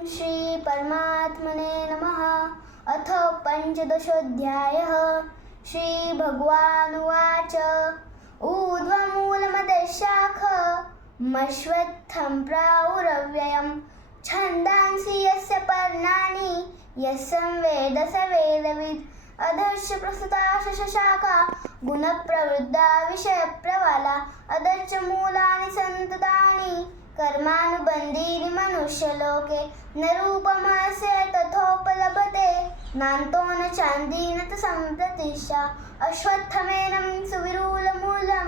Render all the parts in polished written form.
श्री परमात्मने नमः। अथ पंचदशोऽध्यायः। श्री भगवानुवाच ऊर्ध्वमूलमधःशाखमश्वत्थं प्राहुरव्ययम् छन्दांसि यस्य पर्णानि यस्य वेद स वेदवित्। अधश्च प्रसृता शशाखा गुणप्रवृद्धा विषयप्रवाला। अधश्च मूलानि सन्ततानि कर्मानुबन्धीनि मनुष्यलोके। न रूपमस्य तथोपलभते नान्तो न चान्दी न च सम्प्रतिष्ठा। अश्वत्थमेनं सुविरूलमूलं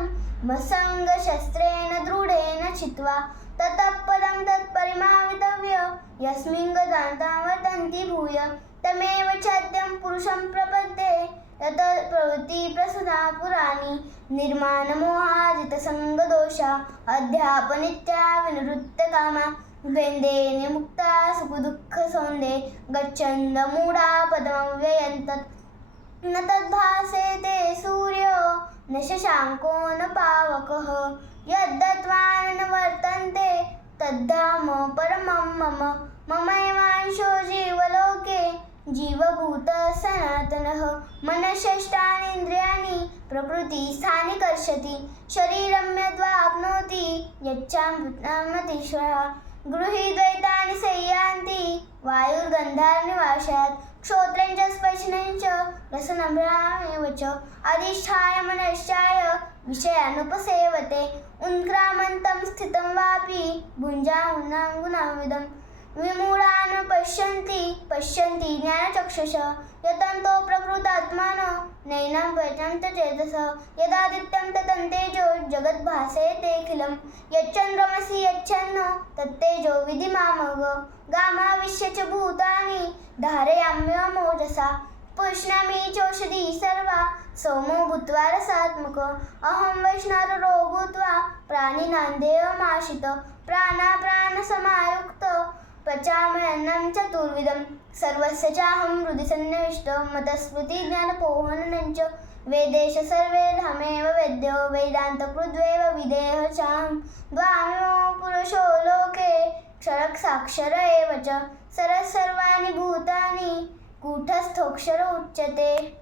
मसङ्गशस्त्रेण दृढेन चित्वा ततः पदं तत्परिमावितव्य यस्मिन् गतान्तां वर्तन्ति भूय। तमेव चाद्यं पुरुषं प्रपद्ये यत प्रवृत्ति प्रसृता पुराणी। निर्माणमोहाजितसङ्गदोषा अध्यापनित्या विनिवृत्तकामा। द्वन्द्वे निमुक्ता सुखदुःखसौन्दे गच्छन्दमूढा पदमव्ययं तत्। न तद्भासेते सूर्यो न शशाङ्को न पावकः यद्गत्वा न वर्तन्ते तद्धाम परमं मम। ममैवांशो जीवलोके जीवभूतः सनातनः। मनःषष्ठानीन्द्रियाणि प्रकृतिस्थानि कर्षति। शरीरं यद्वाप्नोति यच्चामृतमतीश्वरः। गृहीत्वैतानि संयान्ति वायुर्गन्धान्निवासात्। श्रोत्रेण च स्पर्शनेन च रसनेन्द्रियाण्येव च अधिष्ठाय मनश्चाय विषयानुपसेवते। उत्क्रामन्तं स्थितं वापि भुञ्जानं गुणाविदम्। विमूढान् पश्यन्ति ज्ञानचक्षुषः यतन्तो प्रकृतात्मानो नैनं पश्यन्ति चेतसः। यदादित्यं तदन्तेजो जगद्भासेतेऽखिलं यच्चन्द्रमसि यच्छन्नो तत्तेजो विद्धि मामक। गामाविश्य च भूतानि धारयाम्यमोजसा। पुष्णामि चौषधी सर्वा सोमो भूत्वा रसात्मकः। अहं वैश्वानरो भूत्वा प्राणिनां देवमाश्रितः। प्राणाप्राणसमायुक्तः पचाम्यन्नं चतुर्विधं। सर्वस्य चाहं हृदि सन्निविष्टो मतस्मृतिज्ञानपोहनं च। वेदेश सर्वे धामेव वेद्यो वेदान्तकृद्वेव विदेह चाहं। द्वाविमो पुरुषो लोके क्षरसाक्षर एव च। सरः सर्वाणि भूतानि कूटस्थोऽक्षर उच्यते।